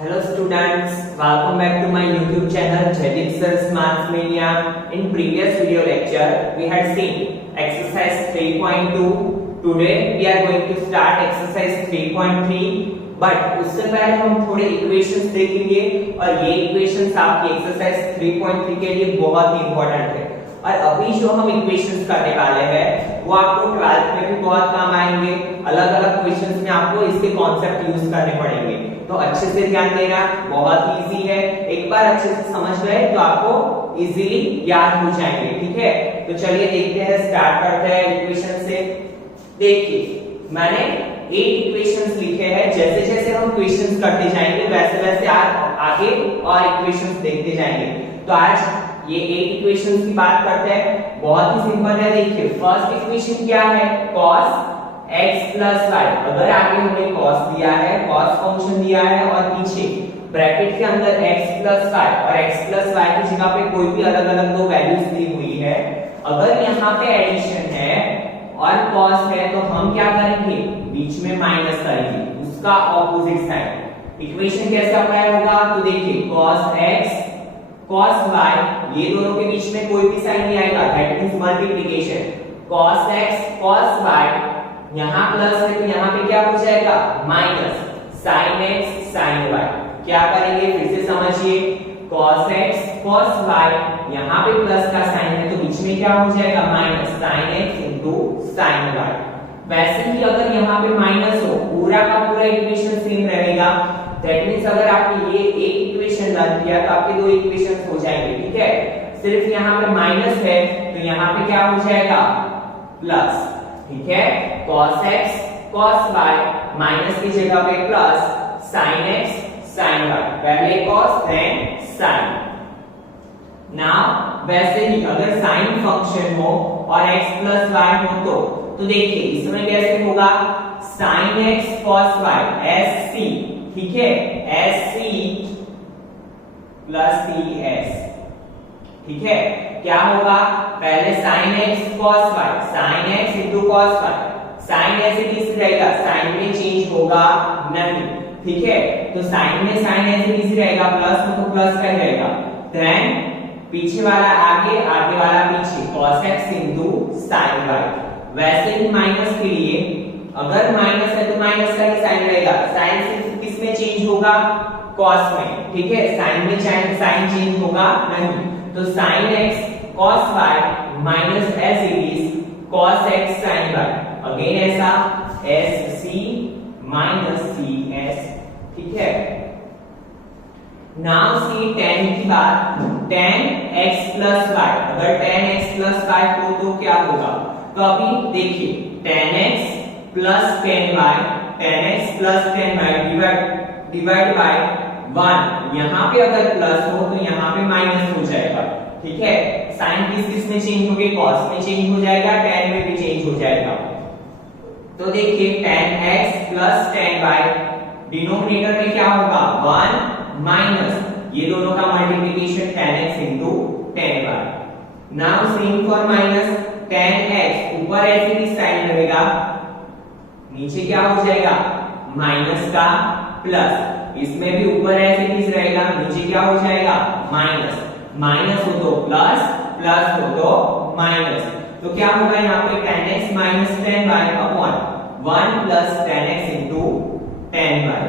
Hello students, welcome back to my YouTube channel Jaideep Sir's Maths Mania. In previous video lecture, we had seen exercise 3.2. Today we are going to start exercise 3.3. But उससे पहले हम थोड़े equations देखेंगे और ये equations आपकी exercise 3.3 के लिए बहुत ही इंपॉर्टेंट है। और अभी जो हम इक्वेशंस करने वाले हैं वो आपको 12th में भी बहुत काम आएंगे। अलग अलग क्वेश्चंस में आपको इसके कॉन्सेप्ट यूज करने पड़ेंगे, तो अच्छे से ध्यान देना, बहुत ही इजी है। एक बार अच्छे से समझ गए तो आपको इजीली याद हो जाएंगे। ठीक है, तो चलिए देखते हैं, स्टार्ट करते हैं इक्वेशन से। देखिए मैंने 8 इक्वेशंस लिखे हैं। जैसे जैसे हम क्वेश्चंस करते जाएंगे वैसे वैसे आगे और इक्वेशंस देखते जाएंगे। तो आज ये 8 इक्वेशंस की बात करते हैं। बहुत ही सिंपल है। देखिए फर्स्ट इक्वेशन क्या है, cos x plus y। अगर आगे हमें cos दिया है, cos फंक्शन दिया है और पीछे ब्रैकेट के अंदर x plus y और x plus y की जगह पे कोई भी अलग अलग दो वैल्यूज दी हुई है, अगर यहाँ पे एडिशन है और cos है तो हम क्या करेंगे, बीच में माइनस करेंगे, उसका ऑपोजिट साइड। इक्वेशन कैसे अप्लाई होगा, तो देखिए cos x cos y, ये दोनों के बीच में कोई भी साइन नहीं आएगा, that means multiplication. cos x cos y, यहां प्लस है तो यहां पे क्या हो जाएगा, minus. sin x sin y, क्या करेंगे फिर से समझिए, cos x cos y, यहां पे प्लस का साइन है तो बीच में क्या हो जाएगा, minus. sin x into sin y। वैसे ही अगर यहाँ पे माइनस हो, पूरा का पूरा इक्वेशन सेम रहेगा। दैट मींस अगर आपने ये एक इक्वेशन रन किया तो आपके दो इक्वेशंस हो जाएंगे। ठीक है, सिर्फ यहाँ पे माइनस है तो यहाँ पे क्या हो जाएगा, प्लस। ठीक है, cos x cos y, minus की जगह पे plus, sin x sin y, पहले cos then sin। नाउ वैसे ही अगर sin फंक्शन हो और x plus y हो तो देखिए इसमें कैसे होगा, sin x cos y sc। ठीक है, sc plus cs। ठीक है, क्या होगा, पहले sin x cos y, sin x into cos y, sin ऐसे किस रहेगा, sin में चेंज होगा नहीं। ठीक है, तो sin में sin ऐसे किस रहेगा, प्लस में तो प्लस का रहेगा। देन पीछे वाला आगे, आगे वाला पीछे, cos x into sin y। वैसे ही माइनस के लिए अगर माइनस है तो माइनस का ही साइन रहेगा, साइन सिर्फ किस में चेंज होगा, cos में। ठीक है, साइन में साइन चेंज होगा नहीं, तो sin x cos y minus as it is cos x sin y। Again ऐसा sc minus cs। ठीक है, नाउ सी tan की बात, tan x plus y, अगर tan x plus y हो तो क्या होगा, तो अभी देखिए tan x plus tan y, tan x plus tan y divide by 1, यहाँ पे अगर प्लस हो तो यहाँ पे माइनस हो जाएगा। ठीक है, साइन किस में चेंज होगी, cos में चेंज हो जाएगा, tan में भी चेंज हो जाएगा। तो देखिए tan x plus tan y, denominator में क्या होगा, 1 माइनस ये दोनों का multiplication tan x into tan y। Now same for minus, tan x ऊपर ऐसे भी साइन रहेगा, नीचे क्या हो जाएगा, माइनस का प्लस, इसमें भी ऊपर ऐसे भी रहेगा, नीचे क्या हो जाएगा, माइनस। माइनस हो तो प्लस, प्लस हो तो माइनस, तो क्या होगा यहाँ पे tan x minus tan y upon 1 plus tan x into tan y।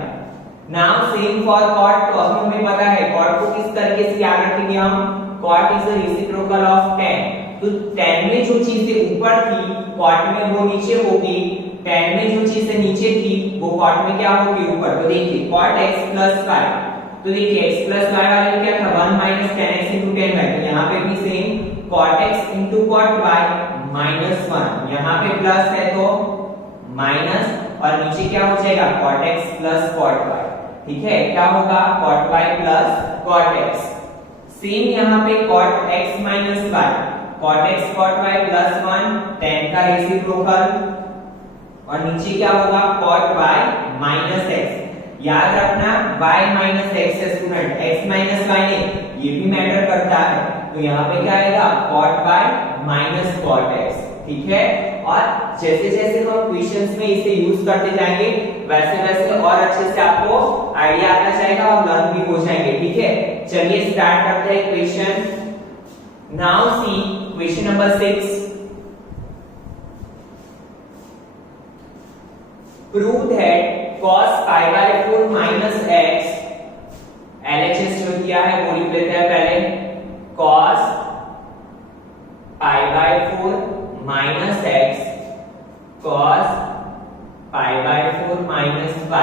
Now same for cot, तो अभी हमें पता है cot को किस तरीके से याद रखेंगे हम, cot is the reciprocal of tan। तो tan में जो चीजें ऊपर थी cot में वो नीचे होगी, tan में जो चीजें नीचे थी वो cot में क्या होगी, ऊपर। तो देखिए cot x plus y, तो देखिए x plus y वाले में क्या था, 1 minus tan x into tan y, तो यहाँ पे भी same cot x into cot y minus 1, यहाँ पे प्लस है तो माइनस और नीचे क्या हो जाएगा, cot x plus cot y। ठीक है, क्या होगा, cot y plus cot x। Same यहाँ पे cot x minus y, cot x cot y plus 1, tan का रेसिप्रोकल, और नीचे क्या होगा, cot y minus x। याद रखना y minus x है स्टूडेंट, x minus y नहीं, ये भी मैटर करता है। तो यहाँ पे क्या आएगा, cot y minus cot x। ठीक है, और जैसे जैसे हम क्वेश्चंस में इसे यूज करते जाएंगे वैसे वैसे और अच्छे से आपको आइडिया आता जाएगा और लर्न भी हो जाएंगे, ठीक है। चलिए स्टार्ट करते हैं question. Now see question number 6। Prove that cos pi by 4 minus x, LHS जो किया है वो लिख लेते हैं पहले, cos pi by 4 minus x, cos pi by 4 minus y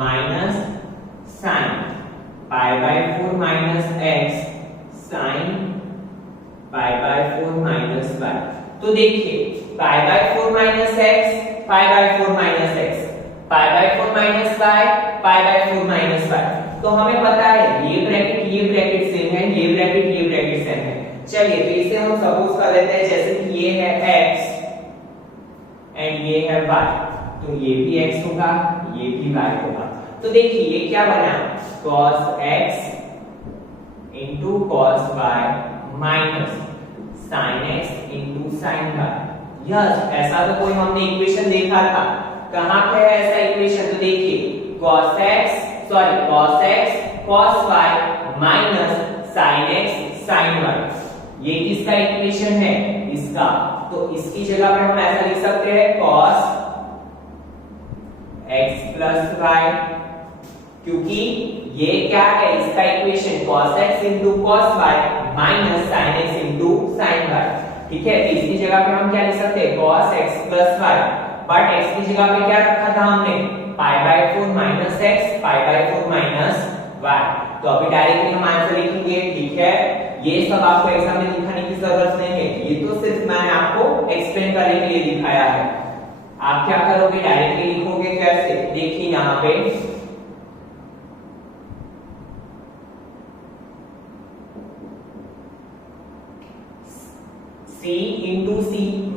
minus sin pi by 4 minus x sin pi by 4 minus y। तो देखिए pi by 4 minus x, pi by 4 minus x, pi by 4 minus y, pi by 4 minus y। तो हमें पता है ये bracket same है, ये bracket same है। चलिए तो इसे हम सपोज कर लेते हैं जैसे कि ये है x एंड ये है y, तो ये भी x होगा, ये भी y होगा। तो देखिए ये क्या बना, cos x into cos y minus sin x into sin y। Yes, ऐसा तो कोई हमने इक्वेशन देखा था, कहां पे है ऐसा इक्वेशन, तो देखिए cos x cos y minus sin x sin y, ये किसका इक्वेशन है, इसका। तो इसकी जगह पे हम ऐसा लिख सकते हैं cos x plus y, क्योंकि ये क्या है इसका equation cos x into cos y minus sin x into sin y, ठीक है। तो इसकी जगह पे हम क्या लिख सकते हैं cos x plus y, but x की जगह पे क्या रखा था हमने pi by 4 minus x, pi by 4 minus y। तो अभी डायरेक्टली हम आंसर लिखेंगे, ठीक है। ये सब आपको एग्जाम में दिखाने की जरूरत नहीं है, ये तो सिर्फ मैंने आपको एक्सप्लेन करने के लिए दिखाया है। आप क्या करोगे, डायरेक्टली लिखोगे कैसे, देखिए यहाँ पे c into c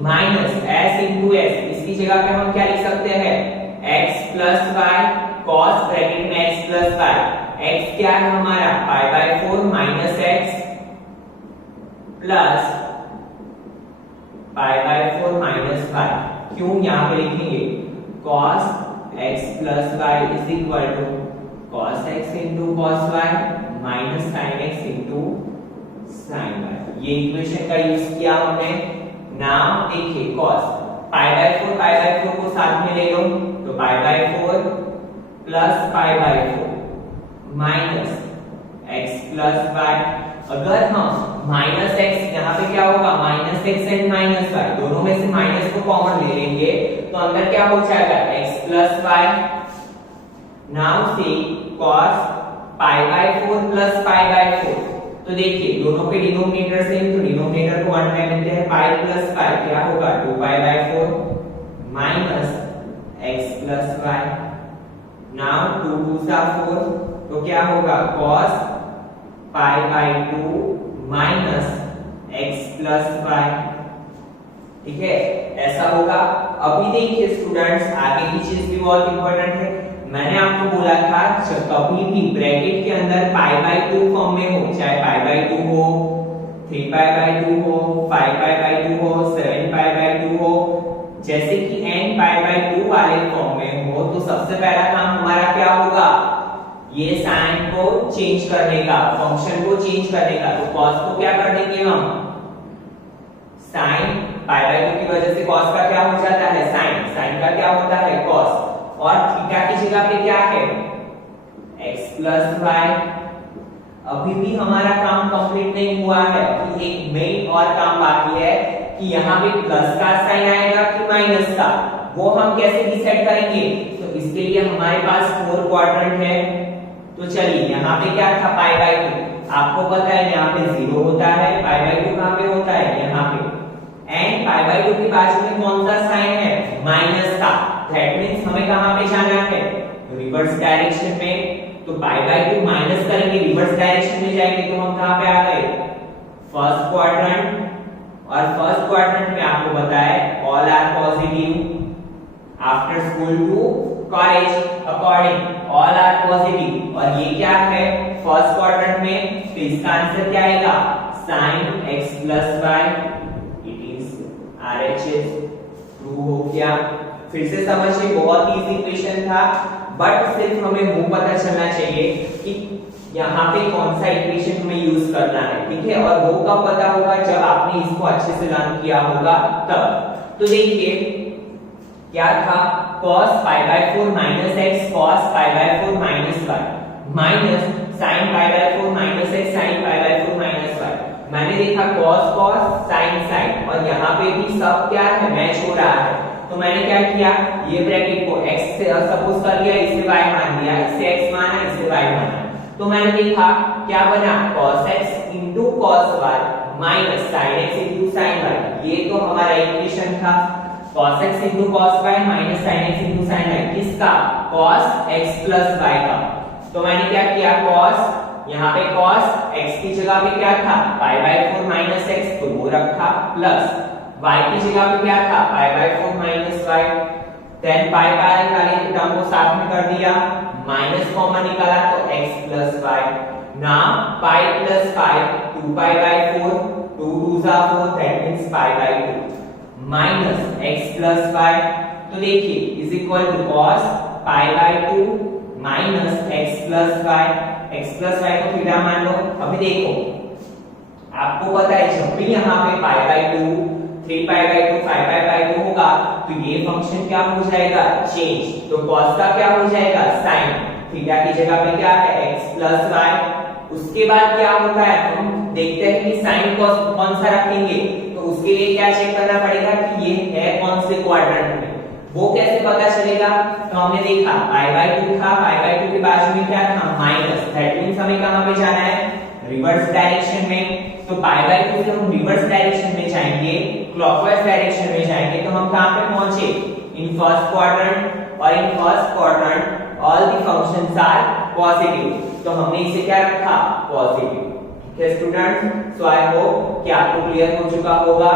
minus s into s, इसकी जगह पे हम क्या लिख सकते हैं x plus y cos bracket में x plus y, x क्या है हमारा pi by 4 minus x plus pi by 4 minus y। क्यों यहाँ पे लिखेंगे cos x plus y is equal to cos x into cos y minus sin x into sin y। ये equation का use किया हमने। नाउ देखिए cos pi by 4 को साथ में ले लो, तो pi by 4 plus pi by 4 minus x plus y। अगर हम माइनस x, यहाँ पे क्या होगा minus x and minus y, दोनों में से माइनस को कॉमन ले लेंगे तो अंदर क्या हो जाएगा x plus y। Now see cos pi by 4 plus pi by 4, तो देखिए दोनों के डिनोमिनेटर सेम, तो डिनोमिनेटर को 1 में लेते हैं, पाई प्लस पाई क्या होगा 2 pi by 4 minus x plus y। Now 2 2 सा 4, तो क्या होगा cos pi by 2 minus x plus y, ठीक है, ऐसा होगा। अभी देखिए स्टूडेंट्स आगे की चीज भी बहुत इंपॉर्टेंट है। मैंने आपको बोला था जब कभी भी ब्रैकेट के अंदर पाई बाय 2 फॉर्म में हो, चाहे पाई बाय 2 हो, 3 पाई बाय 2 हो, 5 पाई बाय 2 हो, 7 पाई बाय 2 हो, जैसे कि n पाई बाय 2 वाले फॉर्म में हो, तो सबसे पहला काम हमारा क्या होगा, ये साइन को चेंज करने का, फंक्शन को चेंज करने का। तो cos को क्या कर देंगे हम, साइन पाई बाय 2 की वजह से cos का क्या हो जाता है साइन, साइन का क्या होता है cos, और थीटा की जगह पे क्या है x प्लस y। अभी भी हमारा काम कंप्लीट नहीं हुआ है, अभी एक मेन और काम बाकी है कि यहाँ पे प्लस का साइन आएगा कि माइनस का, वो हम कैसे डिसाइड करेंगे। तो इसके लिए हमारे पास 4 क्वाड्रेंट है। तो चलिए यहाँ पे क्या था पाई बाय 2, आपको पता है यहाँ पे 0 होता है, पाई बाय 2 कहाँ पे होता है यहाँ पे, एंड पाई बाय 2 के बाजू में कौन सा साइन है माइनस का, दैट मींस हमें कहां पे जाना है रिवर्स डायरेक्शन में। तो पाई बाय 2 माइनस करेंगे, रिवर्स डायरेक्शन में जाएंगे, तो हम कहां पे आ गए फर्स्ट क्वाड्रेंट। और फर्स्ट क्वाड्रेंट में आपको पता है all are positive after school to college according all are positive. और ये क्या है फर्स्ट क्वाड्रेंट में, तो इसका आंसर क्या आएगा sin x plus y, it is RHS हो गया। फिर से समझिए, बहुत इजी इक्वेशन था, बट सिर्फ हमें वो पता चलना चाहिए कि यहाँ पे कौन सा इक्वेशन हमें यूज करना है, ठीक है। और वो कब पता होगा, जब आपने इसको अच्छे से लर्न किया होगा तब। तो देखिए क्या था, cos pi by 4 minus x cos pi by 4 minus y minus sin pi by 4 minus x sin pi by 4 minus y। मैंने देखा cos cos sin sin, और यहाँ पे भी सब क्या है, मैच हो रहा है। तो मैंने क्या किया, ये ब्रैकेट को x से सपोज कर लिया, इसे y मान दिया, इसे x माना, इसे y माना। तो मैंने देखा क्या बना, cos x into cos y minus sin x into sin y। ये तो हमारा इक्वेशन था, cos x into cos y minus sin x into sin y। किसका, cos x plus y का। तो मैंने क्या किया, cos, यहाँ पे cos x की जगह पे क्या था, pi by 4 minus x, तो वो रखा, प्लस y की जगह पे क्या था, pi by 4 minus y। Then pi वाले टर्म को साथ में कर दिया, माइनस कॉमन निकाला तो x plus y। Now pi plus pi 2 pi by 4, 2 2 are 4, that means pi by 2 minus x plus y। तो देखिए is equal to cos pi by 2 minus x plus y। x plus y को theta मान लो। अभी देखो, आपको पता है जब भी यहाँ पे pi by 2, 3 pi by 2, 5 pi by 2 होगा तो ये फंक्शन क्या हो जाएगा, चेंज। तो cos का क्या हो जाएगा, sin। थीटा की जगह पे क्या है, x plus y। उसके बाद क्या होता है, हम देखते हैं कि sin cos कौन सा रखेंगे, तो उसके लिए क्या चेक करना पड़ेगा कि ये है कौन से क्वाड्रेंट में। वो कैसे पता चलेगा, तो हमने देखा pi by 2 था, pi by 2 के बाजू में क्या था, माइनस। दैट मींस हमें कहां पे जाना है, रिवर्स डायरेक्शन में। तो pi by 2 से हम रिवर्स डायरेक्शन में जाएंगे, क्लॉकवाइज डायरेक्शन में जाएंगे, तो हम कहां पे पहुंचे, इन फर्स्ट क्वाड्रेंट। और in first quadrant all the functions are positive, तो हमने इसे क्या रखा, पॉजिटिव। ठीक है स्टूडेंट्स, सो आई होप कि आपको क्लियर हो चुका होगा।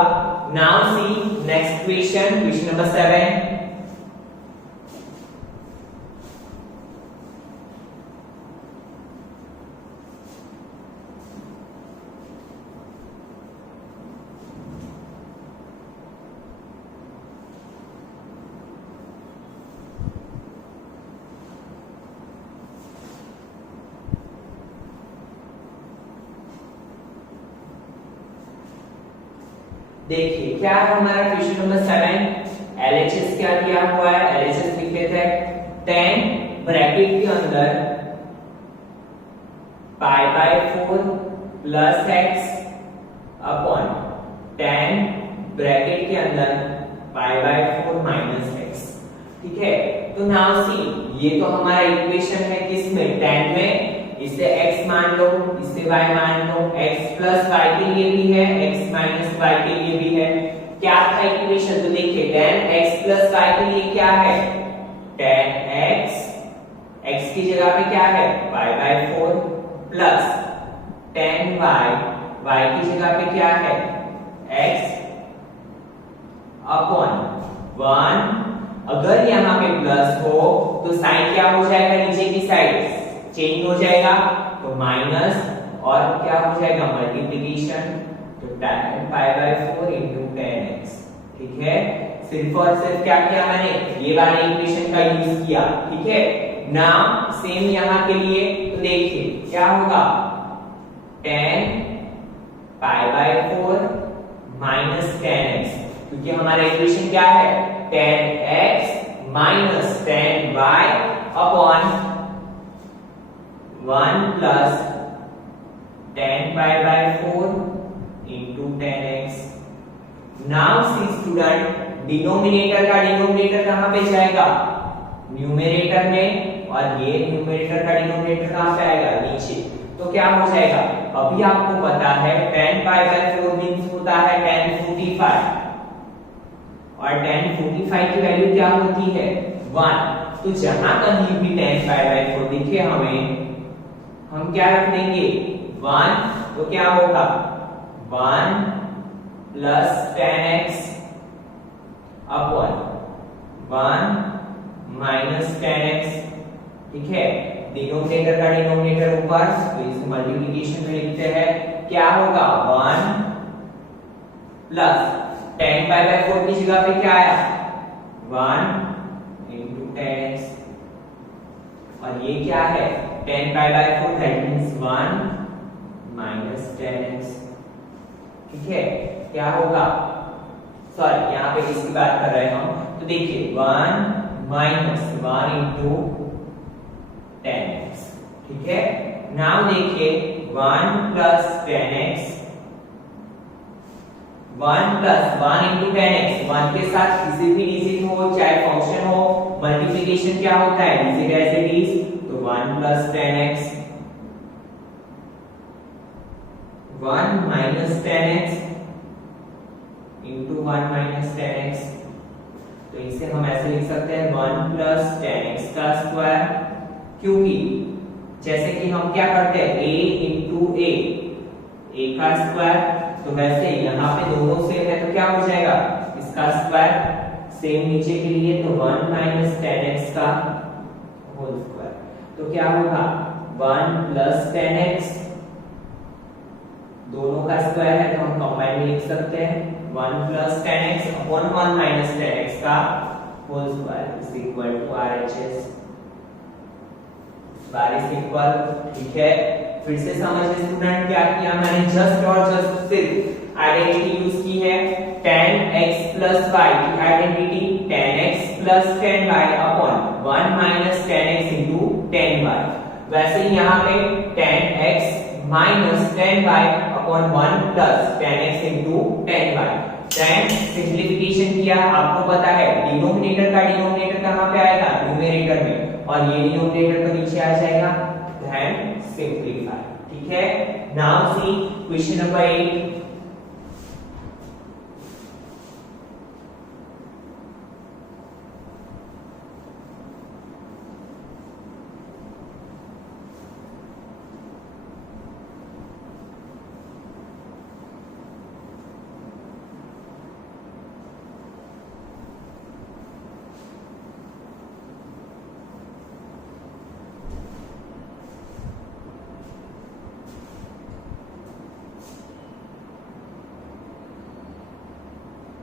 Now see next question, question number 7। देखिए क्या है हमारा क्वेश्चन नंबर 7। एलएचएस क्या दिया हुआ है, एलएचएस लिखते थे 10 ब्रैकेट के अंदर pi by 4 plus x upon 10 bracket के अंदर पाई बाय 4 माइनस एक्स। ठीक है, तो नाउ सी, ये तो हमारा इक्वेशन है किसमें, 10 में। इसे x मान लो, इसे y मान लो, x प्लस y के लिए भी है, x माइनस y के लिए भी है। क्या था इक्वेशन, तो देखिए 10x प्लस y के लिए क्या है, 10x, x की जगह पे क्या है, y bye 4 plus 10y, y की जगह पे क्या है, x अपॉन 1। अगर यहाँ पे प्लस हो तो साइन क्या हो जाएगा, नीचे की साइड चेंज हो जाएगा, तो माइनस, और क्या हो जाएगा, मल्टीप्लिकेशन, तो 10 पाई बाय 4 into 10x। ठीक है, सिर्फ और सिर्फ क्या किया मैंने, ये वाले इक्वेशन का यूज किया। ठीक है, नाउ सेम यहाँ के लिए, तो देखिए क्या होगा, 10 पाई बाय 4 माइनस 10x, क्योंकि हमारा इक्वेशन क्या है, 10x minus 10y upon 1 plus 10 pi by 4 into 10x। Now see student, denominator का डिनोमिनेटर कहां पे जाएगा, न्यूमरेटर में, और ये न्यूमरेटर का डिनोमिनेटर कहां पे आएगा, नीचे। तो क्या हो जाएगा, अभी आपको पता है 10 पाई बाय 4 मींस होता है 1045, और 1045 की वैल्यू क्या होती है, 1। तो जहां कहीं भी 10 पाई बाय 4 दिखे हमें, हम क्या रख देंगे, 1। तो क्या होगा, 1 plus 10x upon 1 minus 10x। ठीक है, डिनोमिनेटर का डिनोमिनेटर ऊपर, तो इसे मल्टीप्लिकेशन में लिखते हैं, क्या होगा, 1 प्लस 10 पाई बाय 4 की जगह पे क्या आया, 1 into tan x, और ये क्या है, tan pi by 4, that means 1 minus tan x। ठीक है, क्या होगा, सॉरी यहाँ पे इसकी बात कर रहे हैं हम, तो देखिए 1 minus 1 into tan x। ठीक है, नाउ देखिए 1 plus tan x, 1 plus 1 into tan x, 1 के साथ किसी भी डिजिट हो चाहे फंक्शन हो, मल्टीप्लिकेशन क्या होता है, डिजिट एज इट इज, तो 1 plus tan x, 1 minus tan x into 1 minus tan x, तो इसे हम ऐसे लिख सकते हैं 1 plus tan x का स्क्वायर, क्योंकि जैसे कि हम क्या करते हैं a into a का स्क्वायर, तो वैसे यहाँ पे दोनों सेम है तो क्या हो जाएगा, इसका स्क्वायर, सेम नीचे के लिए तो 1 minus tan x का होल स्क्वायर, तो क्या होगा 1 plus tan x, दोनों का स्क्वायर है तो हम कंबाइन में लिख सकते हैं 1 plus tan x upon 1 minus tan x का whole square is equal to RHS, बार इज इक्वल। ठीक है, फिर से समझिए स्टूडेंट, क्या किया मैंने, जस्ट और जस्ट सिर्फ आइडेंटिटी यूज की है, tan x plus y की identity tan x plus tan y upon 1 minus tan x into tan y, वैसे ही यहाँ पे tan x minus tan y upon 1 plus tan x into tan y, tan simplification किया, आपको पता है denominator का denominator कहाँ पे आएगा, न्यूमरेटर में, और ये डिनोमिनेटर तो नीचे आ जाएगा, देन सिंपलीफाई। ठीक है, now see question number 8,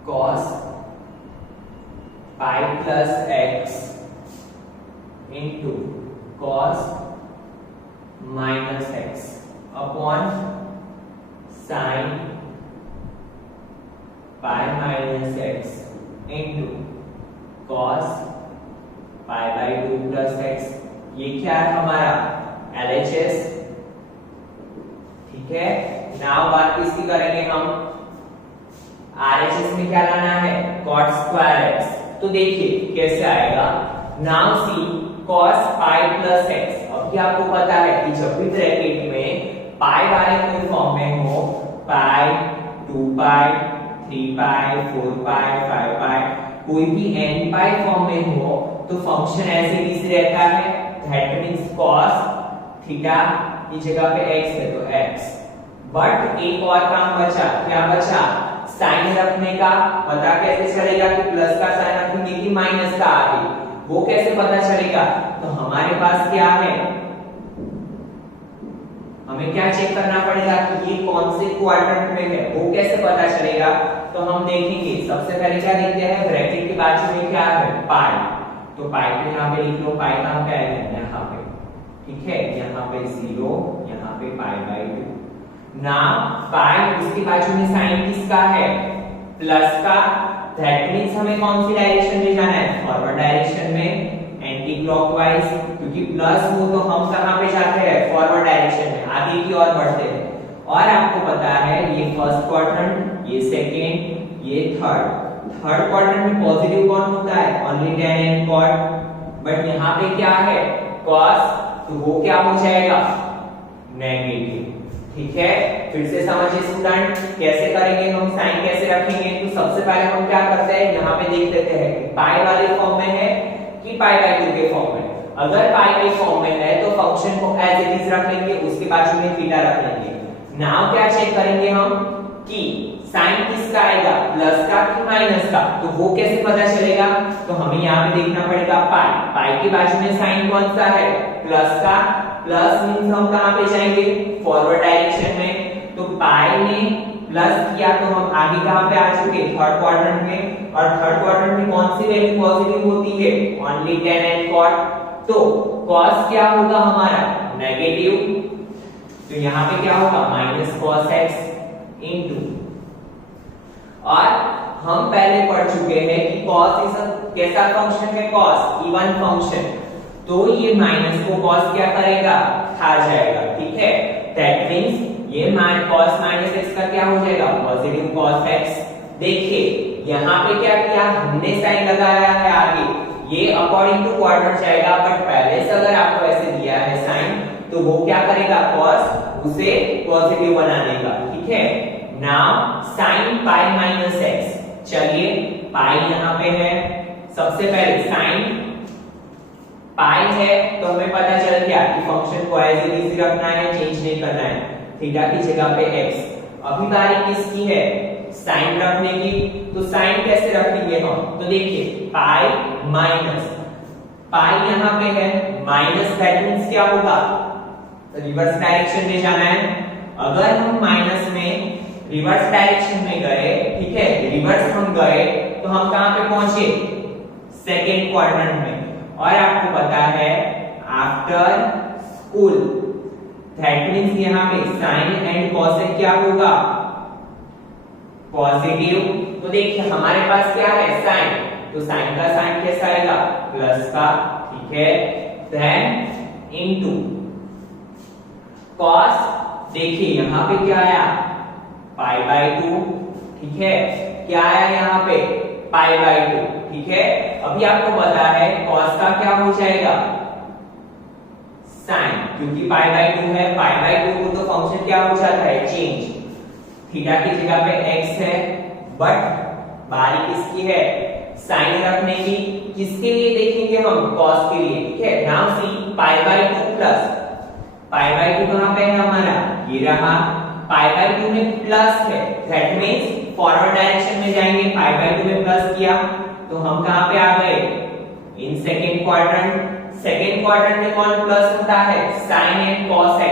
cos pi plus x into cos minus x upon sin pi minus x into cos pi by 2 plus x, ये क्या है हमारा LHS। ठीक है, नाउ बात किसकी करेंगे हम, RHS में क्या लाना है, cot square x, तो देखिए कैसे आएगा, now see cos pi plus x, अब क्या आपको पता है कि जब भी ब्रैकेट में पाई वाले कोई फॉर्म में हो, पाई, 2 पाई, 3 पाई, 4 पाई, 5 पाई, कोई भी n पाई फॉर्म में हो, तो फंक्शन ऐसे इज रहता है, दैट मींस cos थीटा की जगह पे x है तो x, बट एक और काम बचा, क्या बचा, साइन रखने का, पता कैसे चलेगा कि प्लस का साइन रखेंगे कि माइनस का आगे, वो कैसे पता चलेगा, तो हमारे पास क्या है, हमें क्या चेक करना पड़ेगा कि ये कौन से क्वाड्रेंट में है, वो कैसे पता चलेगा, तो हम देखेंगे, सबसे पहले क्या देखते हैं, ब्रैकेट के बाजू में क्या है, पाई, तो पाई को यहाँ पे लिख लो, पाई कहाँ पे आएगा, यहाँ पे, ठीक है, यहाँ पे 0, यहाँ पे पाई बाय 2, ना पाई उसके बाजू में साइन किसका है, प्लस का, दैट मींस हमें कौन सी डायरेक्शन में जाना है, फॉरवर्ड डायरेक्शन में, एंटी क्लॉकवाइज, क्योंकि प्लस हो तो हम कहां पे जाते हैं, फॉरवर्ड डायरेक्शन में, आगे की ओर बढ़ते हैं, और आपको पता है ये फर्स्ट क्वाड्रेंट, ये सेकंड, ये थर्ड क्वाड्रेंट में पॉजिटिव कौन होता है, only tan and cot, but यहाँ पे क्या है, cos, तो वो क्या हो जाएगा, नेगेटिव। ठीक है, फिर से समझिए स्टूडेंट, कैसे करेंगे हम, साइन कैसे रखेंगे, तो सबसे पहले हम क्या करते हैं, यहाँ पे देख लेते हैं कि पाई वाले फॉर्म में है कि पाई बाय 2 के फॉर्म में, अगर पाई के फॉर्म में है तो फंक्शन को एज इट इज रख लेंगे, उसके बाजू में थीटा रख लेंगे। नाउ क्या चेक करेंगे हम कि साइन किसका आएगा, प्लस का कि माइनस का, तो वो कैसे पता चलेगा, तो हमें यहाँ पे देखना पड़ेगा पाई के बाजू में साइन कौन सा है, प्लस का, प्लस मींस हम कहां पे जाएंगे, फॉरवर्ड डायरेक्शन में, तो पाई में प्लस किया तो हम आगे कहां पे आ चुके, थर्ड क्वाड्रेंट में, और थर्ड क्वाड्रेंट में कौन सी वैल्यू पॉजिटिव होती है, ओनली tan एंड cot। तो cos क्या होगा हमारा, नेगेटिव, तो यहाँ पे क्या होगा माइनस cos x इनटू, और हम पहले पढ़ चुके हैं कि cos इज कैसा फंक्शन है, cos इवन फंक्शन, तो ये माइनस को cos क्या करेगा, खा जाएगा, ठीक है। दैट मींस ये cos माइनस x का क्या हो जाएगा, पॉजिटिव cos x। देखिए यहाँ पे क्या किया हमने, साइन लगाया है आगे, ये अकॉर्डिंग टू क्वाड्रेंट जाएगा, बट पहले से अगर आपको ऐसे दिया है साइन तो वो क्या करेगा, cos उसे पॉजिटिव बना देगा, ठीक है। Now sin pi minus x, चलिए पाई यहाँ पे है, सबसे पहले sin पाई है तो हमें पता चल गया कि फंक्शन को एज इट इज रखना है, चेंज नहीं करना है, थीटा की जगह पे x। अभी बारी किसकी है, साइन रखने की, तो साइन कैसे रखेंगे हम, तो देखिए पाई माइनस, पाई यहाँ पे है माइनस, दैट मींस क्या होगा, रिवर्स डायरेक्शन में जाना है। अगर हम माइनस में रिवर्स डायरेक्शन में गए, ठीक है, रिवर्स हम गए तो हम कहां पे पहुंचे, सेकेंड क्वाड्रेंट में। और आपको पता है आफ्टर स्कूल, दैट मींस यहाँ पे साइन एंड कॉसेक क्या होगा, पॉजिटिव। तो देखिए हमारे पास क्या है साइन, तो साइन का साइन कैसा आएगा, प्लस का, ठीक है। देन इनटू कॉस, देखिए यहाँ पे क्या आया, पाई बाय 2, ठीक है, क्या आया यहाँ पे, पाई बाय 2, ठीक है। अभी आपको पता है cos का क्या हो जाएगा, sin, क्योंकि पाई बाय 2 है, पाई बाय 2 को तो फंक्शन क्या हो जाता है, चेंज, थीटा की जगह पे x है, बट बारी किसकी है, sin रखने की, किसके लिए देखेंगे हम, cos के लिए, ठीक है। Now C pi by 2 plus, pi by 2 कहां पे है हमारा, ये रहा, पाई बाय 2 में प्लस है, दैट मींस फॉरवर्ड डायरेक्शन में जाएंगे, पाई बाय 2 में प्लस किया तो हम कहां पे आ गए, in second quadrant. Second quadrant में कौन प्लस होता है, साइन एंड कॉस है,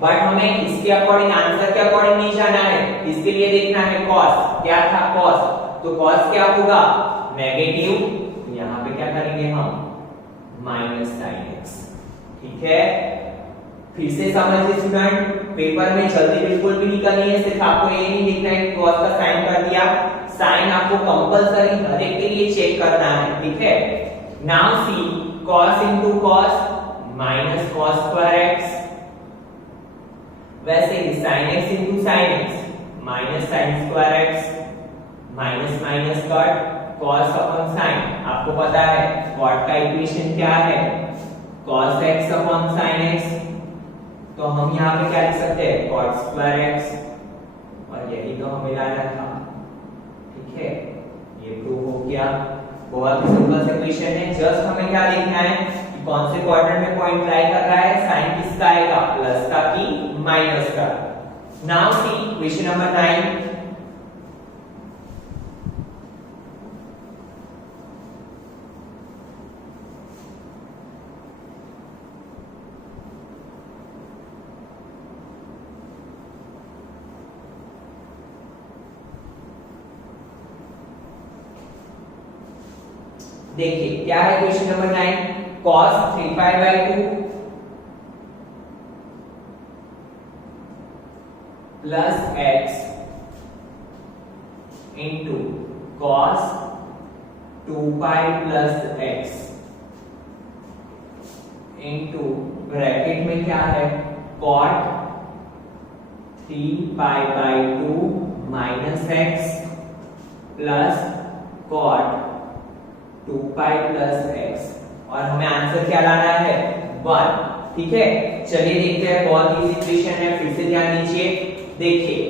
बट हमें इसके अकॉर्डिंग, आंसर के अकॉर्डिंग नहीं जाना है, इसके लिए देखना है कॉस, क्या था कॉस, तो कॉस क्या होगा, नेगेटिव, यहाँ पे क्या करेंगे हम, माइनस साइन एक्स, ठीक है। फिर से समझिए स्टूडेंट, पेपर में जल्दी बिल्कुल भी नहीं करनी है, सिर्फ आपको ये नहीं लिखना है कि cos का साइन कर दिया, साइन आपको कंपलसरी हर एक के लिए चेक करना है, ठीक है। नाउ सी cos into cos minus cos square x, वैसे ही sin x into sin x minus sin square x, minus minus cut, cos upon sin, आपको पता है cot का इक्वेशन क्या है, cos x upon sin x, तो हम यहाँ पे क्या लिख सकते हैं, cot स्क्वायर x, और यही तो हमें लाना था, ठीक है। ये प्रूव हो गया, बहुत ही सिंपल सा क्वेश्चन है, जस्ट हमें क्या देखना है कि कौन से क्वाड्रेंट में पॉइंट लाई कर रहा है, साइन किसका आएगा, प्लस का कि माइनस का। नाउ सी क्वेश्चन नंबर 9, देखिए क्या है question number 9, cos 3 pi by 2 plus x into cos 2 pi plus x into bracket में क्या है, cot 3 pi by 2 minus x plus cot 2 pi plus x, और हमें आंसर क्या लाना है, 1, ठीक है। चलिए देखते हैं, बहुत इजी इक्वेशन है, फिर से ध्यान दीजिए, देखिए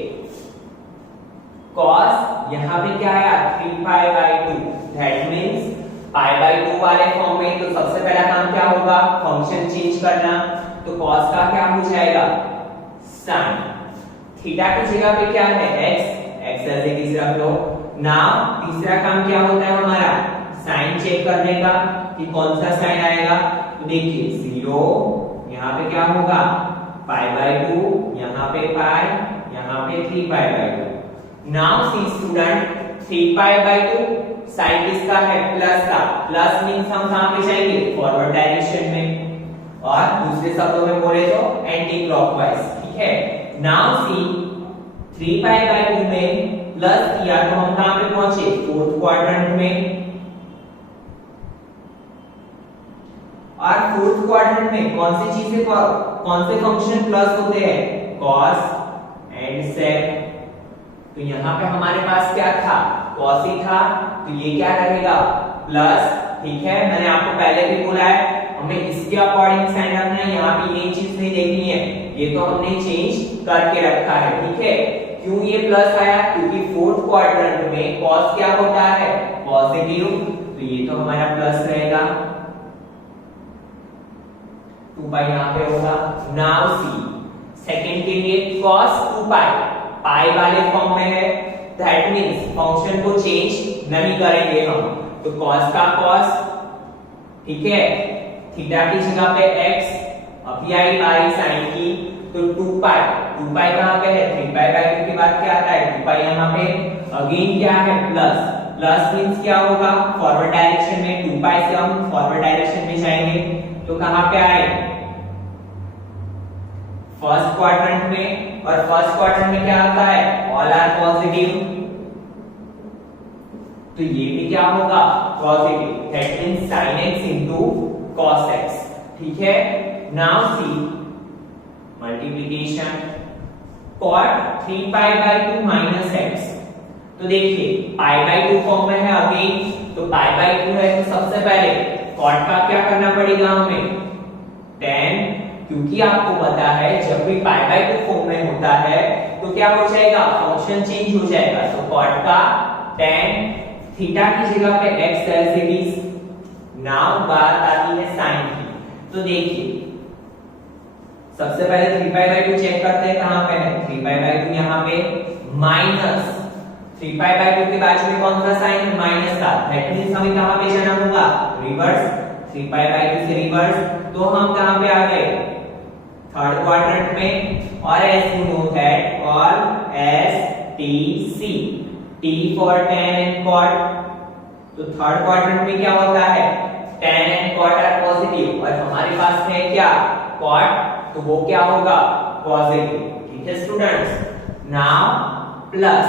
cos यहाँ पे क्या आया, 3 pi by 2, that means pi by 2 वाले फॉर्म में, तो सबसे पहला काम क्या होगा, फंक्शन चेंज करना, तो cos का क्या हो जाएगा, sin, थीटा की जगह पे क्या है, x एज इट इज रख लो। नाउ तीसरा काम क्या होता है हमारा, साइन चेक करने का कि कौन सा साइन आएगा, तो देखिए 0, यहाँ पे क्या होगा, पाई बाय 2, यहाँ पे पाई, यहाँ पे 3 pi by 2, now see student 3π/2 sine किसका है प्लस का, प्लस मींस हम कहां पे जाएंगे फॉरवर्ड डायरेक्शन में और दूसरे शब्दों में बोले तो एंटी क्लॉकवाइज, ठीक है। नाउ सी 3π/2 में प्लस किया तो हम कहां पे पहुंचे फोर्थ क्वाड्रेंट में, और फोर्थ क्वाड्रेंट में कौन सी चीजें कौन से फंक्शन प्लस होते हैं cos एंड sec। तो यहाँ पे हमारे पास क्या था cos ही था, तो ये क्या रहेगा प्लस, ठीक है। मैंने आपको पहले भी बोला है हमें इसके अकॉर्डिंग साइन रखना है, यहाँ पे ये चीज नहीं देखनी है, ये तो हमने चेंज करके रखा है, ठीक है। क्यों ये प्लस आया, क्योंकि फोर्थ क्वाड्रेंट में cos क्या होता है पॉजिटिव, तो ये तो हमारा प्लस रहेगा, 2π यहाँ पे होगा। नाउ सी सेकंड के लिए cos 2π पाई वाले फॉर्म में है, दैट मींस फंक्शन को चेंज नहीं करेंगे हम, तो cos का cos, ठीक है, थीटा की जगह पे x, अब आई बाई साइन की, तो 2π कहां पे है 3π/2 के बाद क्या आता है 2π, यहाँ पे अगेन क्या है प्लस, प्लस मींस क्या होगा फॉरवर्ड डायरेक्शन में, 2π से हम फॉरवर्ड डायरेक्शन में जाएंगे तो कहां पे आए फर्स्ट क्वाड्रेंट में, और फर्स्ट क्वाड्रेंट में क्या आता है ऑल आर पॉजिटिव, तो ये भी क्या होगा positive, that means sin x into cos x, ठीक है। Now see multiplication cot 3π/2 minus x, तो देखिए π/2 फॉर्म में है अगेन, तो π/2 है तो सबसे पहले cot का क्या करना पड़ेगा हमें tan, क्योंकि आपको पता है जब भी π/2 फॉर्म में होता है तो क्या हो जाएगा फंक्शन चेंज हो जाएगा, तो cot का tan, थीटा की जगह पे x as it is. Now बात आती है sin की, तो देखिए सबसे पहले 3π/2 चेक करते हैं कहां पे है 3π/2 यहाँ पे, माइनस 3π/2 के बाजू में कौन सा साइन है माइनस का, दैट मींस हमें कहां पे जाना होगा रिवर्स, 3π/2 से रिवर्स, तो हम कहां पे आ गए थर्ड क्वाड्रेंट में, और as you know that call as TC, T for tan and cot, तो थर्ड क्वाड्रेंट में क्या होता है tan and cot are positive, और हमारे पास है क्या cot, तो वो क्या होगा पॉजिटिव, ठीक है students. Now plus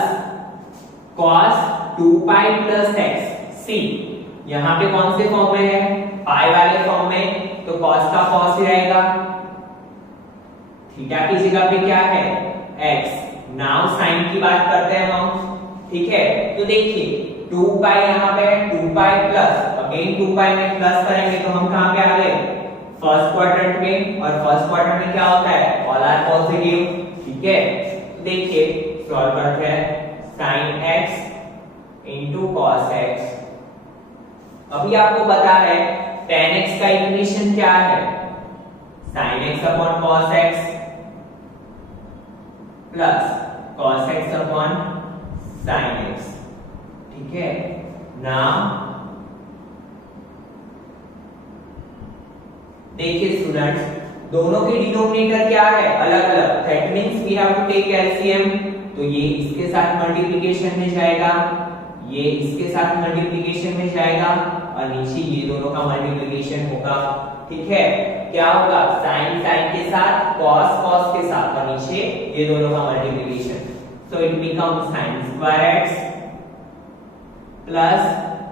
cos 2π plus x, सी यहाँ पे कौन से फॉर्म में है पाई वाले फॉर्म में, तो cos का cos ही रहेगा, थीटा की जगह पे क्या है x। नाउ साइन की बात करते हैं हम, ठीक है, तो देखिए 2π यहाँ पे 2π प्लस अगेन 2π में प्लस करेंगे तो हम कहां पे आ गए फर्स्ट क्वाड्रेंट में, और फर्स्ट क्वाड्रेंट में क्या होता है ऑल आर पॉजिटिव, ठीक है। देखिए सॉल्व करते हैं sin x into cos x, अभी आपको पता है tan x का इक्वेशन क्या है sin x upon cos x plus cos x upon sin x, ठीक है। नाउ देखिए स्टूडेंट्स दोनों के डिनोमिनेटर क्या है अलग अलग, that means we have to take LCM, तो ये इसके साथ मल्टीप्लिकेशन में जाएगा, ये इसके साथ मल्टीप्लिकेशन में जाएगा, और नीचे ये दोनों का मल्टीप्लिकेशन होगा, ठीक है। क्या होगा sin के साथ cos के साथ, और नीचे ये दोनों का multiplication, so it becomes sin square x plus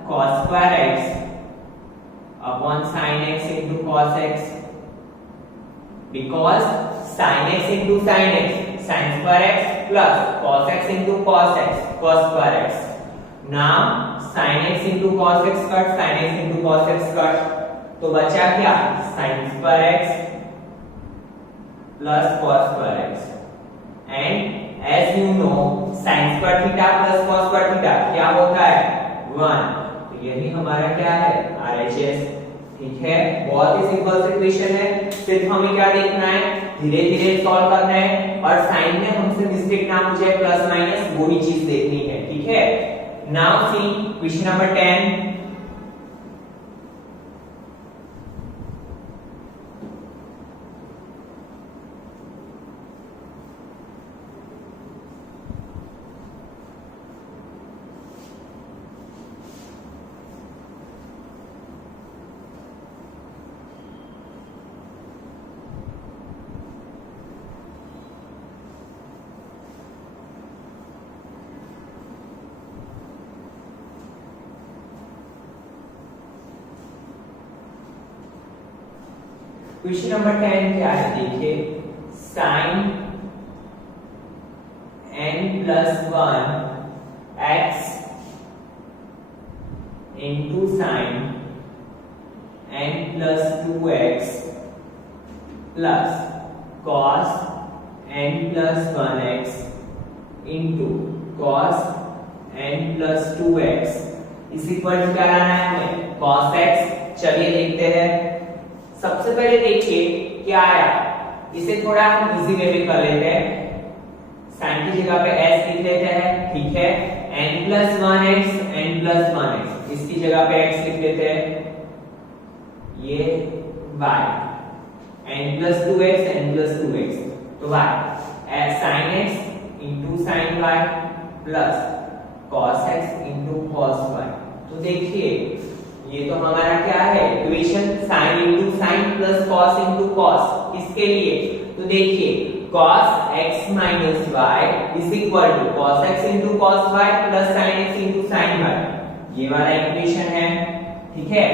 cos square x upon sin x into cos x, because sin x into sin x, sin square x plus cos x into cos x, cos square x। now sin x into cos x cut, sin x into cos x cut, तो बचा क्या sin square x plus cos square x, and as you know sin square theta plus cos square theta क्या होता है 1, तो यही हमारा क्या है RHS, ठीक है। बहुत ही सिंपल सी इक्वेशन है, सिर्फ हमें क्या देखना है धीरे धीरे सॉल्व करना है, और साइन में हमसे मिस्टेक ना हो जाए प्लस माइनस वो ही चीज देखनी है, ठीक है। Now see question number 10, question number 10 क्या है देखिए, sin n+1 x into sin n+2x plus cos n+1x into cos n+2x इस इक्वल क्या लाना है हमें, cos x। चलिए देखते हैं। सबसे पहले देखिए क्या आया, इसे थोड़ा हम इजी वे में कर लेते हैं। sin की जगह पे s लिख लेते हैं, ठीक है। n+1x n+1x, इसकी जगह पे x लिख लेते हैं, ये y, n+2x n+2x, तो y sin x into sin y plus cos x into cos y। तो देखिए ये तो हमारा क्या है equation, sin into sin plus cos into cos, किसके लिए, तो देखिए cos x minus y is equal to cos x into cos y plus sin x into sin y, ये वाला इक्वेशन है, ठीक है।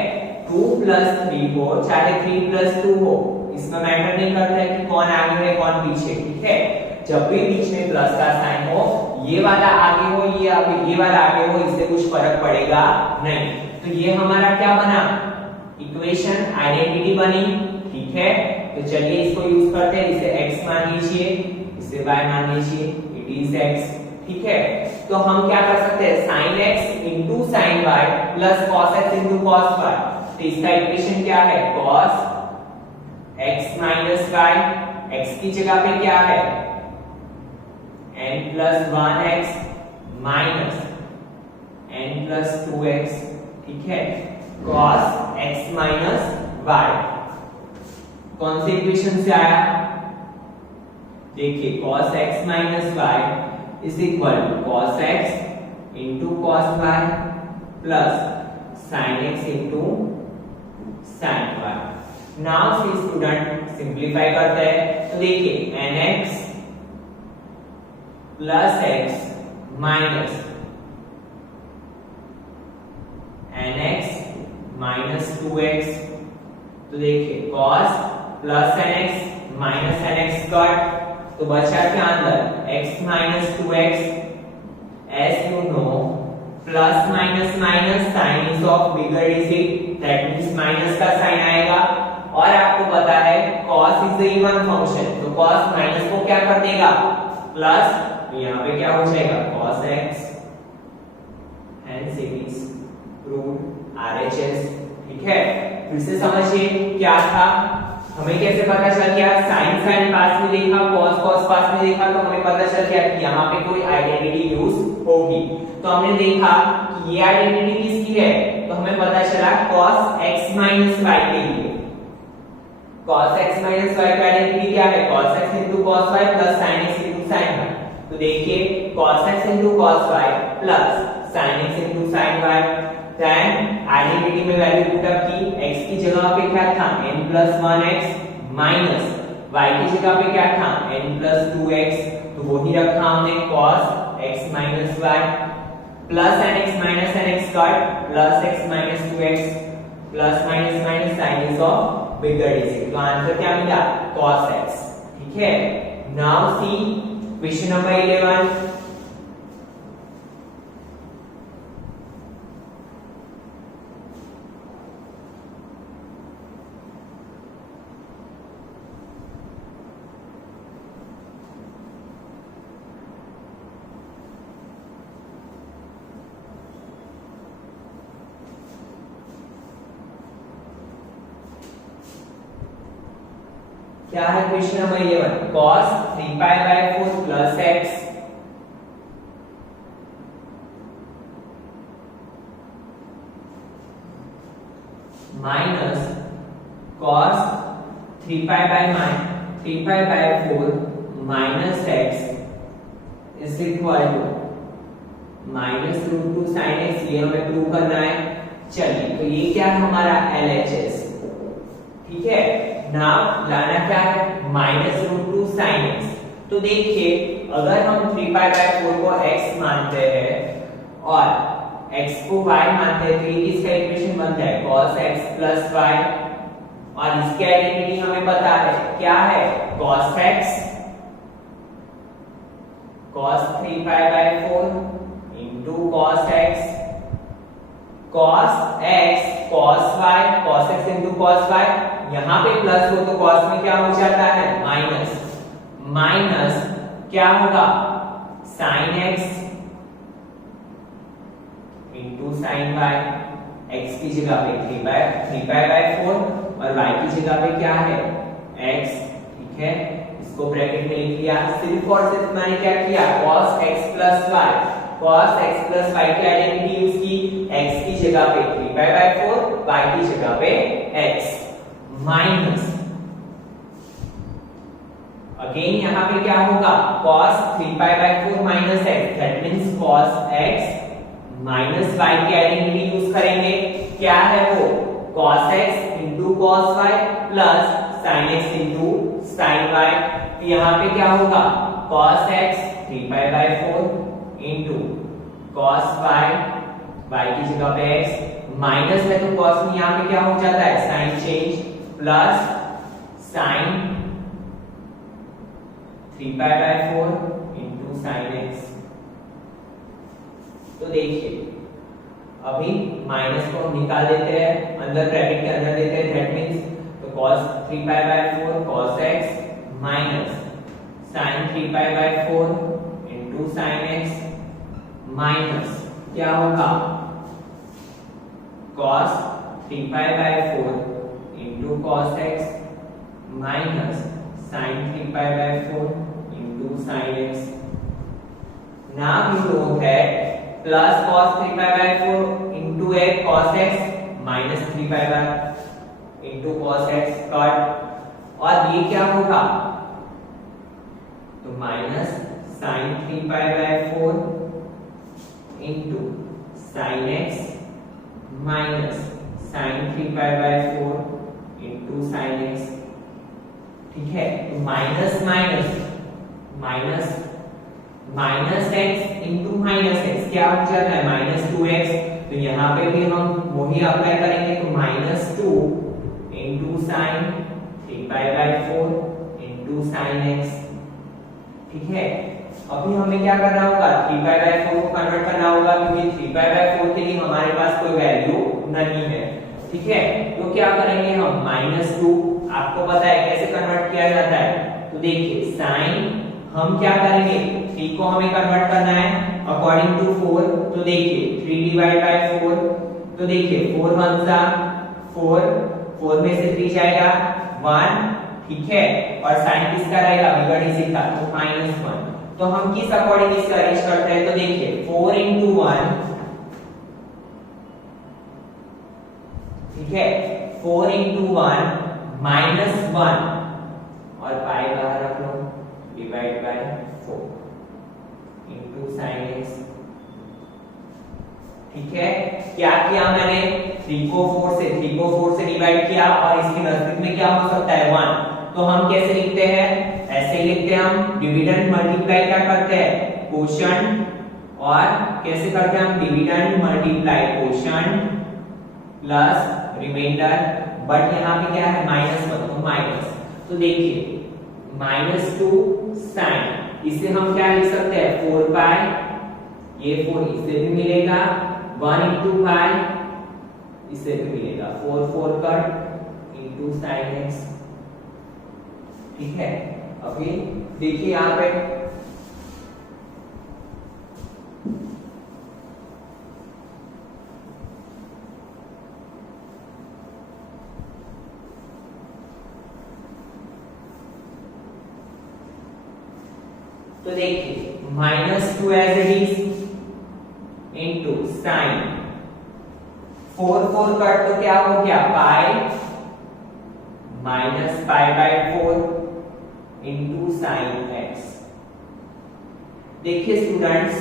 2 plus 3 हो चाहे 3 plus 2 हो, इसमें मैटर नहीं करता है कि कौन आगे है कौन पीछे, ठीक है। जब भी बीच में प्लस का साइन हो, ये वाला आगे हो ये वाला आगे हो, इससे कुछ फर्क पड़ेगा नहीं। तो ये हमारा क्या बना, इक्वेशन आइडेंटिटी बनी, ठीक है। तो चलिए इसको यूज करते हैं, इसे x मान लीजिए, इसे y मान लीजिए, इट इज x, ठीक है। तो हम क्या कर सकते हैं, sin x into sin y plus cos x into cos y, तो इसका इक्वेशन क्या है, cos x minus y, x की जगह पे क्या है n+1x minus n+2x, ठीक है, cos x minus y। कौन से इक्वेशन से आया, देखिए cos x minus y is equal to cos x into cos y plus sin x into sin y। Now see student simplify करते हैं, तो देखिए nx plus x minus nx minus 2x, तो देखिए cos plus nx minus nx cut, तो बचा क्या अंदर x minus 2x, as you know plus minus minus sign is of bigger digit, that means minus का साइन आएगा, और आपको पता है cos is the even function, तो cos माइनस को क्या कर देगा प्लस, तो यहाँ पे क्या हो जाएगा cos x, hence it is proved RHS, ठीक है। फिर से समझिए क्या था, हमें कैसे पता चल गया, sin sin पास में देखा, cos cos पास में देखा, तो हमें पता चल गया कि यहाँ पे कोई आइडेंटिटी यूज होगी। तो हमने देखा कि ये आइडेंटिटी किसकी है, तो हमें पता चला cos x minus y के लिए, cos x minus y का आइडेंटिटी क्या है, cos x into cos y plus sin x into sin y। तो देखिए cos x into cos y plus sin x into sin y, then identity में value put up की, x की जगह पे क्या था n+1x माइनस y की जगह पे क्या था n+2x, तो वही रखा हमने cos x minus y plus nx minus nx cut plus x minus 2x plus minus minus sin is of bigger digit, तो आंसर क्या मिला cos x, ठीक है। नाउ सी क्वेश्चन नंबर 11, क्या है question number 11, cos 3π/4 plus x minus cos 3π/4 minus x is equal to -√2 sin x, ये हमें prove करना है। चलिए तो ये क्या है हमारा LHS, ठीक है। नाउ लाना क्या है -√2 sin x, तो देखिए अगर हम 3π/4 को x मानते हैं और x को y मानते हैं, तो ये इसका इक्वेशन बनता है cos x plus y और इसकी आइडेंटिटी हमें पता है, क्या है? cos x cos 3π/4 into cos x cos x cos y cos x into cos y, यहां पे प्लस हो तो cos में क्या हो जाता है? माइनस, माइनस क्या होगा? sin x into sin y, x की जगह पे 3π/4 और y की जगह पे क्या है? x, ठीक है, इसको ब्रैकेट में लिख लिया। सिर्फ और सिर्फ मैंने क्या किया? cos x plus y, cos x plus y की आइडेंटिटी यूज की, x की जगह पे 3π/4, y की जगह पे x, माइनस अगेन यहाँ पे क्या होगा? cos 3π/4 minus x, that means cos x minus y की आइडेंटिटी यूज करेंगे, क्या है वो? cos x into cos y plus sin x into sin y, तो यहाँ पे क्या होगा? cos x 3π/4 into cos y, y की जगह पे x, माइनस है तो cos में यहाँ पे क्या हो जाता है? Sign change, plus sin 3π/4 into sin x। तो देखिए अभी माइनस को हम निकाल देते हैं, अंदर ब्रैकेट के अंदर देते हैं, दैट मींस तो cos 3π/4 cos x minus sin 3π/4 into sin x minus क्या होगा? cos 3π/4 into cos x minus sin 3π/4 into sin x। Now we know that plus cos 3π/4 into a cos x minus 3π into cos x cut, और ये क्या होगा? तो minus sin 3π/4 into sin x minus sin 3π/4 into sin x, ठीक है, तो minus minus minus minus x into minus x क्या हो जाता है? -2x, तो यहाँ पे भी हम वही अप्लाई करेंगे, तो -2 into sine 3π/4 into sine x, ठीक है। अभी हमें क्या करना होगा? 3π/4 को कन्वर्ट करना होगा, क्योंकि 3π/4 के लिए हमारे पास कोई वैल्यू नहीं है, ठीक है। तो क्या करेंगे हम? -2, आपको पता है कैसे कन्वर्ट किया जाता है, तो देखिए साइन हम क्या करेंगे? 3 को हमें कन्वर्ट करना है अकॉर्डिंग टू 4, तो देखिए 3 डिवाइड बाय 4, तो देखिए 4 1 सा 4, 4 में से 3 जाएगा 1, ठीक है, और साइन किसका रहेगा? बिगड़ इसी का, तो -1। तो हम किस अकॉर्डिंग इसको अरेंज करते हैं? तो देखिए 4 into 1, ठीक है, 4 into 1 -1 और पाई बाहर रख लो, divide by 4 into sin x, ठीक है। क्या किया मैंने? 3 को 4 से डिवाइड किया, और इसके नजदीक में क्या हो सकता है? 1। तो हम कैसे लिखते हैं? ऐसे ही लिखते हैं हम, डिविडेंड मल्टीप्लाई क्या करते हैं? कोशंट, और कैसे करते हैं हम? Dividend multiply quotient plus remainder, but यहाँ पे क्या है? -1, तो माइनस, तो देखिए -2 sin, इसे हम क्या लिख सकते हैं? 4 पाई, ये 4 इससे भी मिलेगा, 1 into पाई इससे भी मिलेगा, 4 4 कट into sin x, ठीक है। अभी देखिए यहाँ पे तो देखिए -2 as it is into sine 4 4 cut, तो क्या हो गया? Pi -π/4 into sine x। देखिए स्टूडेंट्स,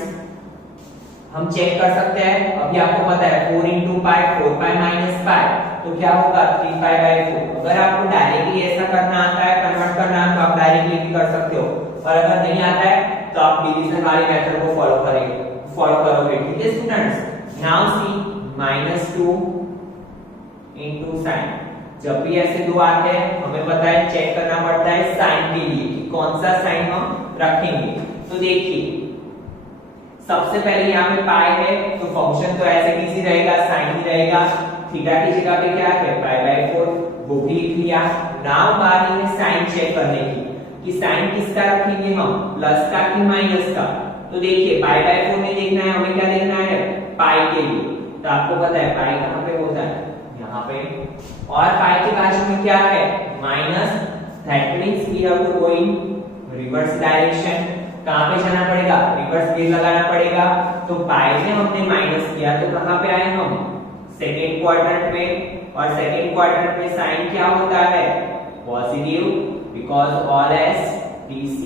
हम चेक कर सकते हैं, अभी आपको पता है 4 into पाई 4 पाई माइनस पाई, तो क्या होगा? 3π/4। अगर आपको डायरेक्टली ऐसा करना आता है, कन्वर्ट करना है, तो आप डायरेक्टली भी कर सकते हो, और अगर नहीं आता है तो आप डिवीजन वाले मेथड को फॉलो करोगे, ठीक है students. Now see -2 into sin, जब भी ऐसे दो आते हैं हमें पता है चेक करना पड़ता है साइन के लिए कि कौन सा साइन हम रखेंगे। तो देखिए सबसे पहले यहाँ पे पाई है तो फंक्शन तो ऐसे इजी रहेगा, साइन ही रहेगा। थीटा की जगह पे क्या है पाई/4, वो भी लिख लिया। नाउ बारी है साइन चेक करने की कि साइन किसका रखेंगे हम, प्लस का कि माइनस का। तो देखिए पाई/4 में देखना है हमें, क्या देखना है पाई के लिए। तो आपको पता है पाई कहां पे होता है, यहाँ पे, और पाई के बाजू में क्या है minus. That means we have to go in reverse direction. कहां पे जाना पड़ेगा, रिवर्स गेज लगाना पड़ेगा। तो पाई में हमने माइनस किया तो कहां पे आए हम, सेकेंड क्वाड्रेंट में। और सेकेंड क्वाड्रेंट में साइन क्या होता है positive, because all S BC।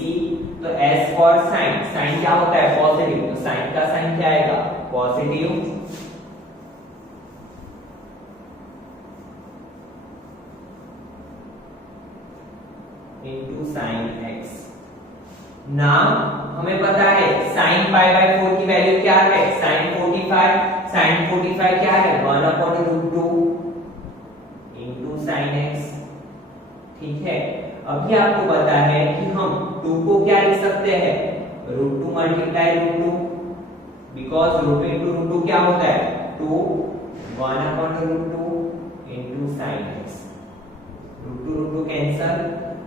तो S फॉर साइन, साइन क्या होता है पॉजिटिव, तो साइन का साइन क्या आएगा positive. Into sine x। Now हमें पता है साइन पाई/4 की वैल्यू क्या है, साइन 45। साइन 45 क्या है 1/√2 इनटू साइन x। ठीक है, अभी आपको पता है कि हम 2 को क्या लिख सकते हैं √2 मल्टीप्लाई √2, बिकॉज √2 इनटू √2 क्या होता है 2, 1/√2 इनटू साइन x। √2 कैंसल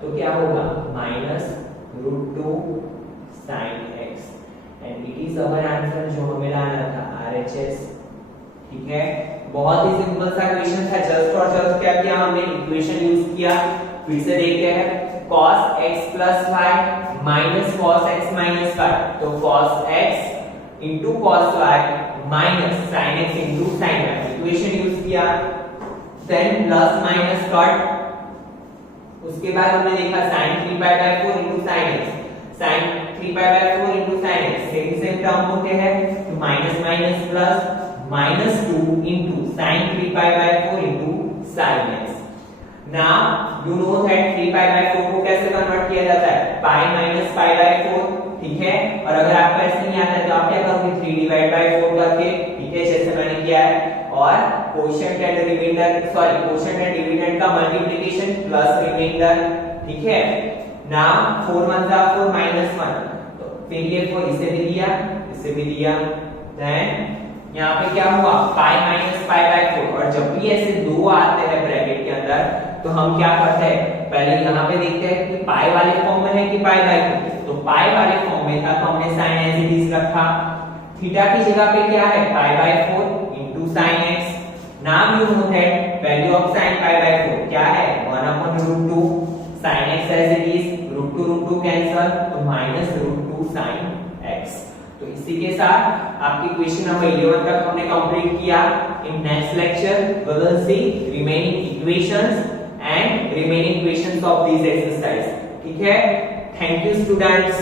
तो क्या होगा -√2 sin x and it is our answer जो हमें लाना था RHS। ठीक है, बहुत ही सिंपल सा क्वेश्चन था। जस्ट और जस्ट क्या किया हमने, इक्वेशन यूज किया। फिर से देखते हैं cos x plus y minus cos x minus y। तो cos x into cos y minus sin x into sin y, equation use किया। देन प्लस माइनस कट, उसके बाद हमने देखा sin 3π/4 into sin x, sin 3π/4 into sin x same term होते हैं तो minus minus plus -2 into sin 3π/4 into sin x। Now you know that 3π/4 को कैसे कन्वर्ट किया जाता है पाई माइनस पाई/4। ठीक है, और अगर आपको ऐसे नहीं आता है तो आप क्या करोगे 3/4 करके, ठीक है, जैसे मैंने किया है। और quotient and remainder, sorry quotient and dividend का मल्टीप्लिकेशन प्लस रिमाइंडर। ठीक है, नाउ 4 1 4 -1, तो फिर ये 4 इसे भी दिया, इसे भी दिया। देन यहाँ पे क्या हुआ पाई माइनस पाई/4। और जब भी ऐसे दो आते हैं ब्रैकेट के अंदर तो हम क्या करते हैं, पहले यहाँ पे देखते हैं कि पाई वाले फॉर्म में है कि पाई/2। तो पाई वाले फॉर्म में था तो हमने साइन एज इट इज रखा। थीटा की जगह पे क्या है पाई/4 into sine x। Now you know that value of sine पाई/4 क्या है 1/√2 sine x as it is, √2 cancel तो -√2 साइन x। तो इसी के साथ आपकी क्वेश्चन नंबर 11 तक हमने कंप्लीट किया। In next lecture we will see remaining equations and remaining questions of this exercise. ठीक है, थैंक यू स्टूडेंट्स।